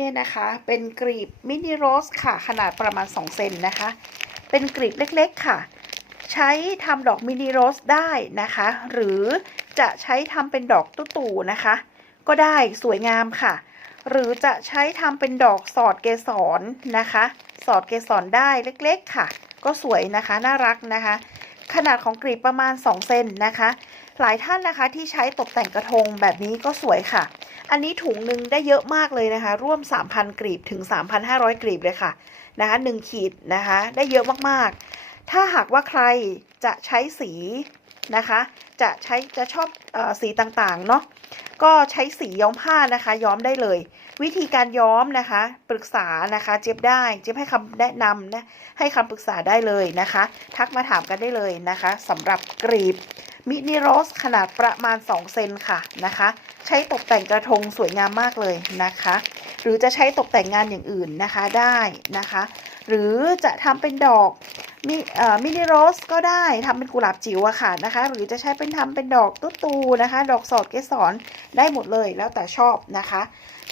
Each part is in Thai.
เนี่ยนะคะ เป็นกรีบมินิโรสค่ะ ขนาดประมาณ 2 เซนนะคะ เป็นกรีบเล็กๆค่ะ ใช้ทำดอกมินิโรสได้นะคะ หรือจะใช้ทำเป็นดอกตุ๊ตู่นะคะ ก็ได้สวยงามค่ะ หรือจะใช้ทำเป็นดอกสอดเกสรนะคะ สอดเกสรได้เล็กๆค่ะ ก็สวยนะคะ น่ารักนะคะ ขนาดของกรีบประมาณ 2 เซนนะคะ หลายท่านนะคะที่ใช้ตกแต่งกระทงแบบนี้ก็สวยค่ะ อันนี้ถุงหนึ่งได้เยอะมากเลยนะคะ ร่วม 3,000 กรีบถึง 3,500 กรีบเลยค่ะนะคะ1ขีดนะคะ ได้เยอะมากๆ ถ้าหากว่าใครจะใช้สี นะคะ จะใช้จะชอบอสีต่างๆเนาะก็ใช้สีย้อมผ้านะคะ ย้อมได้เลย วิธีการย้อมนะคะ ปรึกษานะคะเจี๊ยบได้เจี๊ยบให้คำแนะนำนะให้คำปรึกษาได้เลยนะคะ ทักมาถามกันได้เลยนะคะสำหรับกรีบมินิโรสขนาดประมาณ 2 เซนค่ะนะคะ ใช้ตกแต่งกระทงสวยงามมากเลยนะคะ หรือจะใช้ตกแต่งงานอย่างอื่นนะคะได้นะคะ หรือจะทำเป็นดอก มิมินิโรสก็ได้ทำเป็นกุหลาบจิ๋วอะค่ะนะคะ หรือจะใช้เป็นทำเป็นดอกตุ๊ตูนะคะ ดอกสอดเกสรได้หมดเลยแล้วแต่ชอบนะคะ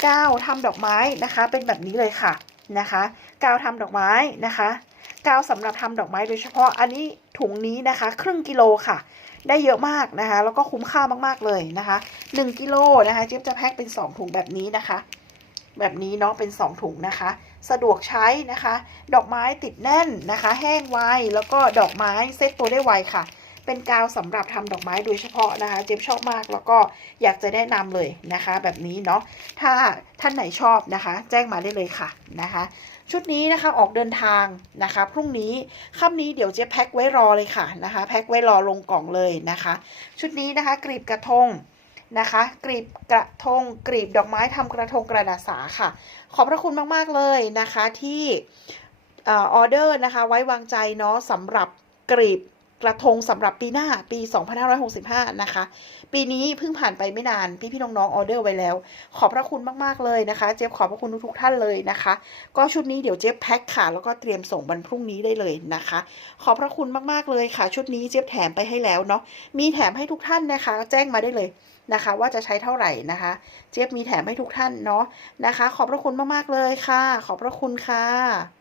กาวทำดอกไม้นะคะเป็นแบบนี้เลยค่ะนะคะกาวทำดอกไม้นะคะกาวสำหรับทำดอกไม้โดยเฉพาะอันนี้ถุงนี้นะคะ ครึ่งกิโลค่ะ ได้เยอะมากนะคะ แล้วก็คุ้มค่ามากๆเลยนะคะ1กิโลนะคะเจี๊ยบจะแพ็คเป็น 2 ถุงแบบนี้นะคะ แบบนี้เนาะเป็น 2 ถุงนะคะ สะดวกใช้นะคะ ดอกไม้ติดแน่นนะคะ แห้งไวแล้วก็ดอกไม้เซ็ตตัวได้ไวค่ะ เป็นกาวสำหรับทำดอกไม้โดยเฉพาะนะคะ เจี๊ชอบมากแล้วก็อยากจะแนะนำเลยนะคะ แบบนี้เนาะถ้าท่านไหนชอบนะคะ แจ้งมาได้เลยค่ะนะคะชุดนี้นะคะออกเดินทางนะคะพรุ่งนี้ค่ำนี้เดี๋ยวเจ๊แพ็คไว้รอเลยค่ะนะคะแพ็คไว้รอลงกล่องเลยนะคะ ชุดนี้นะคะกรีบกระทง นะคะกรีบกระทงกรีบดอกไม้ทำกระทงกระดาษสาค่ะ ขอบพระคุณมาก ๆ เลยนะคะที่ออเดอร์นะคะไว้วางใจเนาะสำหรับกรีบ กระทงสำหรับปีหน้าปี 2565 นะคะ ปีนี้เพิ่งผ่านไปไม่นานพี่ๆน้องๆออเดอร์ไว้แล้ว ขอบพระคุณมากๆเลยนะคะ เจี๊ยบขอบพระคุณทุกๆท่านเลยนะคะ ก็ชุดนี้เดี๋ยวเจี๊ยบแพ็คค่ะ แล้วก็เตรียมส่งวันพรุ่งนี้ได้เลยนะคะ ขอบพระคุณมากๆเลยค่ะ ชุดนี้เจี๊ยบแถมไปให้แล้วเนาะมีแถมให้ทุกท่านนะคะ แจ้งมาได้เลยนะคะ ว่าจะใช้เท่าไหร่นะคะ เจี๊ยบมีแถมให้ทุกท่านเนาะนะคะ ขอบพระคุณมากๆเลยค่ะ ขอบพระคุณค่ะ